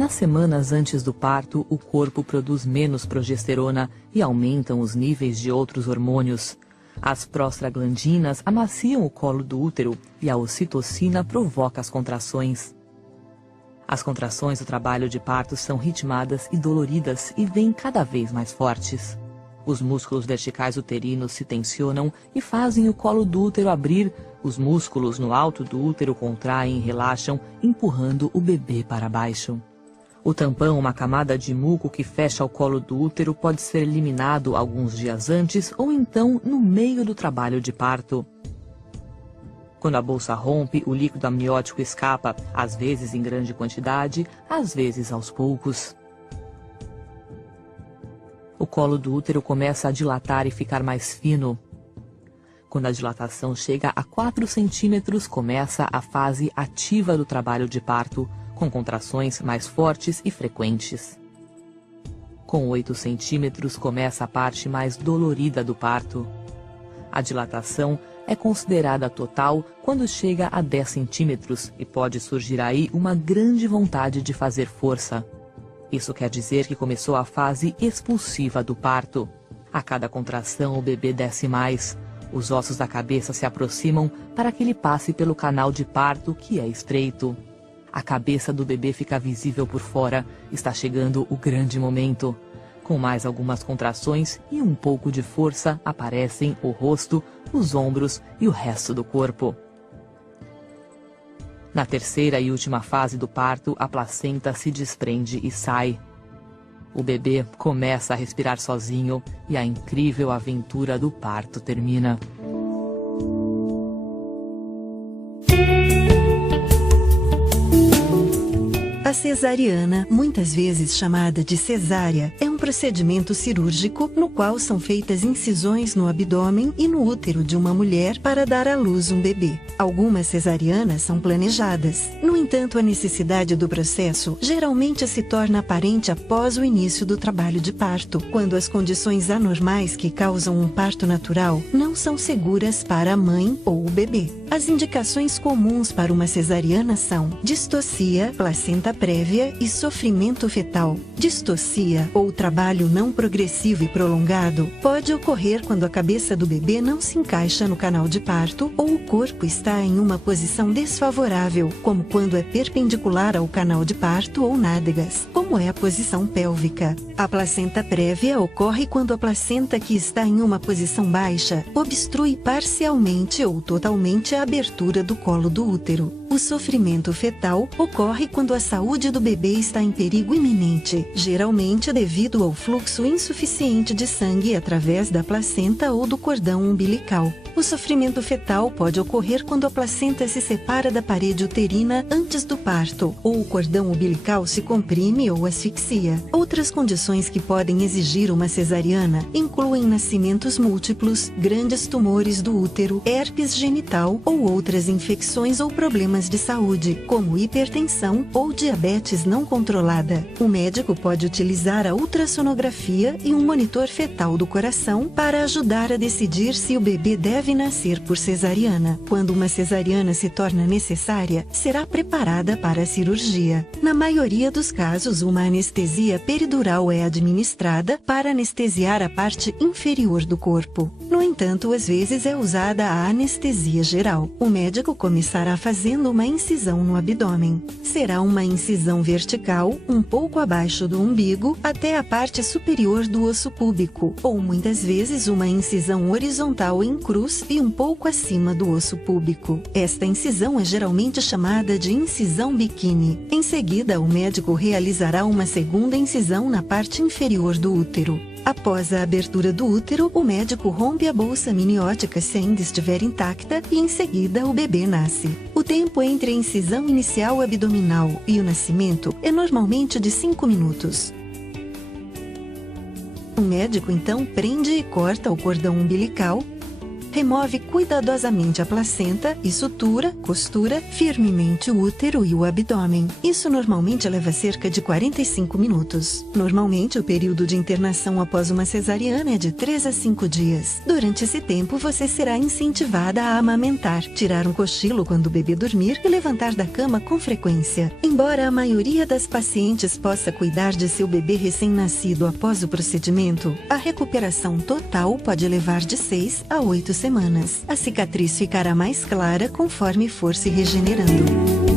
Nas semanas antes do parto, o corpo produz menos progesterona e aumentam os níveis de outros hormônios. As prostaglandinas amaciam o colo do útero e a ocitocina provoca as contrações. As contrações do trabalho de parto são ritmadas e doloridas e vêm cada vez mais fortes. Os músculos verticais uterinos se tensionam e fazem o colo do útero abrir. Os músculos no alto do útero contraem e relaxam, empurrando o bebê para baixo. O tampão, uma camada de muco que fecha o colo do útero, pode ser eliminado alguns dias antes ou então no meio do trabalho de parto. Quando a bolsa rompe, o líquido amniótico escapa, às vezes em grande quantidade, às vezes aos poucos. O colo do útero começa a dilatar e ficar mais fino. Quando a dilatação chega a 4 centímetros, começa a fase ativa do trabalho de parto, com contrações mais fortes e frequentes. Com 8 centímetros, começa a parte mais dolorida do parto. A dilatação é considerada total quando chega a 10 centímetros e pode surgir aí uma grande vontade de fazer força. Isso quer dizer que começou a fase expulsiva do parto. A cada contração, o bebê desce mais. Os ossos da cabeça se aproximam para que ele passe pelo canal de parto, que é estreito. A cabeça do bebê fica visível por fora. Está chegando o grande momento. Com mais algumas contrações e um pouco de força, aparecem o rosto, os ombros e o resto do corpo. Na terceira e última fase do parto, a placenta se desprende e sai. O bebê começa a respirar sozinho e a incrível aventura do parto termina. A cesariana, muitas vezes chamada de cesárea, é um procedimento cirúrgico no qual são feitas incisões no abdômen e no útero de uma mulher para dar à luz um bebê. Algumas cesarianas são planejadas. No entanto, a necessidade do processo geralmente se torna aparente após o início do trabalho de parto, quando as condições anormais que causam um parto natural não são seguras para a mãe ou o bebê. As indicações comuns para uma cesariana são distocia, placenta prévia e sofrimento fetal. Distocia, ou trabalho não progressivo e prolongado, pode ocorrer quando a cabeça do bebê não se encaixa no canal de parto ou o corpo está em uma posição desfavorável, como quando é perpendicular ao canal de parto ou nádegas, como é a posição pélvica. A placenta prévia ocorre quando a placenta que está em uma posição baixa obstrui parcialmente ou totalmente a abertura do colo do útero. O sofrimento fetal ocorre quando a saúde do bebê está em perigo iminente, geralmente devido ao fluxo insuficiente de sangue através da placenta ou do cordão umbilical. O sofrimento fetal pode ocorrer quando a placenta se separa da parede uterina antes do parto, ou o cordão umbilical se comprime ou asfixia. Outras condições que podem exigir uma cesariana incluem nascimentos múltiplos, grandes tumores do útero, herpes genital ou outras infecções ou problemas de saúde, como hipertensão ou diabetes não controlada. O médico pode utilizar a ultrassonografia e um monitor fetal do coração para ajudar a decidir se o bebê deve nascer por cesariana. Quando uma cesariana se torna necessária, será preparada para a cirurgia. Na maioria dos casos, uma anestesia peridural é administrada para anestesiar a parte inferior do corpo. No entanto, às vezes é usada a anestesia geral. O médico começará fazendo uma incisão no abdômen. Será uma incisão vertical, um pouco abaixo do umbigo, até a parte superior do osso púbico, ou muitas vezes uma incisão horizontal em cruz e um pouco acima do osso púbico. Esta incisão é geralmente chamada de incisão biquíni. Em seguida, o médico realizará uma segunda incisão na parte inferior do útero. Após a abertura do útero, o médico rompe a bolsa amniótica se ainda estiver intacta e em seguida o bebê nasce. O tempo entre a incisão inicial abdominal e o nascimento é normalmente de 5 minutos. O médico então prende e corta o cordão umbilical Remove cuidadosamente a placenta e sutura, costura firmemente o útero e o abdômen. Isso normalmente leva cerca de 45 minutos. Normalmente, o período de internação após uma cesariana é de 3 a 5 dias. Durante esse tempo, você será incentivada a amamentar, tirar um cochilo quando o bebê dormir e levantar da cama com frequência. Embora a maioria das pacientes possa cuidar de seu bebê recém-nascido após o procedimento, a recuperação total pode levar de 6 a 8 semanas. A cicatriz ficará mais clara conforme for se regenerando.